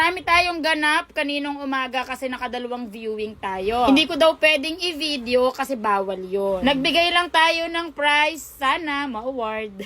Marami tayong ganap kaninong umaga kasi nakadalawang viewing tayo. Hindi ko daw pwedeng i-video kasi bawal yon. Nagbigay lang tayo ng prize, sana ma-award.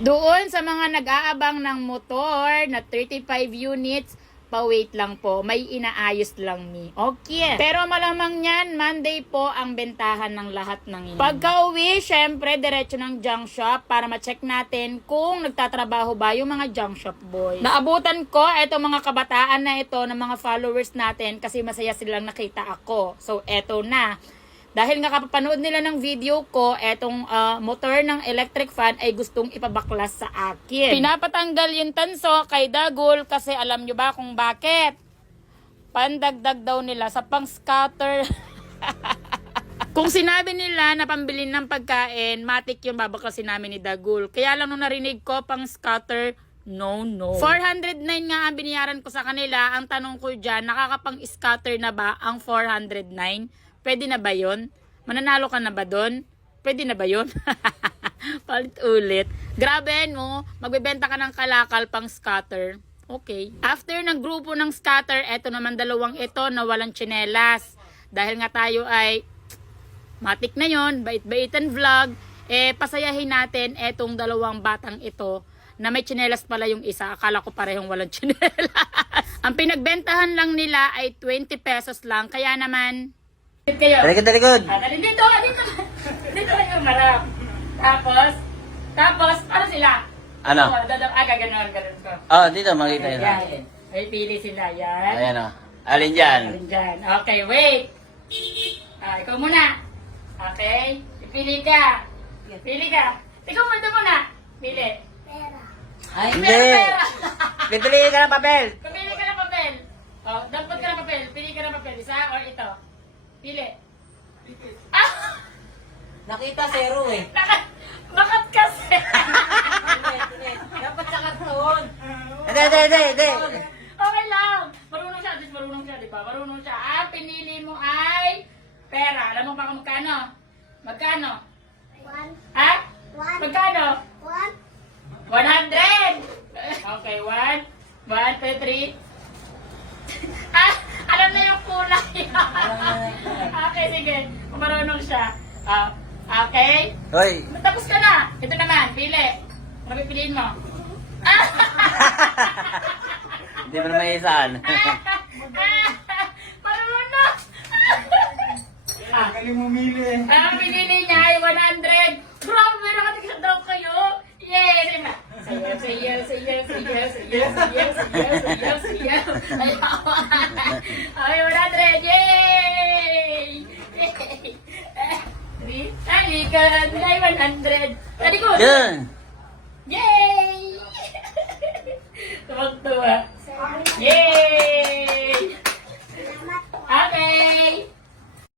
Doon sa mga nag-aabang ng motor na 35 units, pa-wait lang po. May inaayos lang ni. Okay. Pero malamang yan, Monday po ang bentahan ng lahat ng inyo. Pagka-uwi, syempre, diretso ng junk shop para ma-check natin kung nagtatrabaho ba yung mga junk shop boys. Naabutan ko itong mga kabataan na ito ng mga followers natin kasi masaya silang nakita ako. So, eto na. Dahil nga kapapanood nila ng video ko, etong motor ng electric fan ay gustong ipabaklas sa akin. Pinapatanggal yung tanso kay Dagul kasi alam nyo ba kung bakit? Pandagdag daw nila sa pang-scatter. Kung sinabi nila na pambili ng pagkain, matik yung babaklasin namin ni Dagul. Kaya lang nung narinig ko pang-scatter, no. 409 nga ang biniyaran ko sa kanila. Ang tanong ko dyan, nakakapang-scatter na ba ang 409? Pwede na ba yun? Mananalo ka na ba doon? Pwede na ba yun? Palit ulit. Grabe no, magbebenta ka ng kalakal pang scatter. Okay. After ng grupo ng scatter, eto naman dalawang ito na walang tsinelas. Dahil nga tayo ay matik na yon, bait-baitan vlog, pasayahin natin etong dalawang batang ito na may tsinelas pala yung isa. Akala ko parehong walang tsinelas. Ang pinagbentahan lang nila ay 20 pesos lang. Kaya naman, kayo. Talikod. Dito lang yung marap. Tapos, ano sila? Ano? Gaganon ko. Oh, dito makita yun. Yan. Ay, pili sila. Yan. Ayan o. Alin dyan? Alin dyan. Okay, wait. Ikaw muna. Okay. Pili ka. Ikaw muna. Pili. Ay, hindi. Pera. Pipili ka ng papel. Pili ka ng papel. Dapat ka ng papel. Pili ka ng papel. Isa or ito? Pili. Nakita zero eh. Bakit kasi? Dapat sa karton. Hindi. Okay lang. Marunong siya, di ba? Marunong siya. Pinili mo ay pera. Alam mo ba kung magkano? Magkano? 1. Ha? 1. Magkano? 1. 100! Okay, 1, 2, 3. Alam na yung kulay. Okay, sige. Kung marunong siya. Okay? Hoy. Tapos ka na. Ito naman, pili. Ano pipiliin mo? Hindi mo na may isaan. Marunong! Galing mumili. Ang pinili niya ay 100. Grabe, nakatigil daw kayo. Yes! Sayaw. Ay, 100. Yay! Talikod. Ay, 100. Talikod. Yun. Yay! Tuwag-tuwa.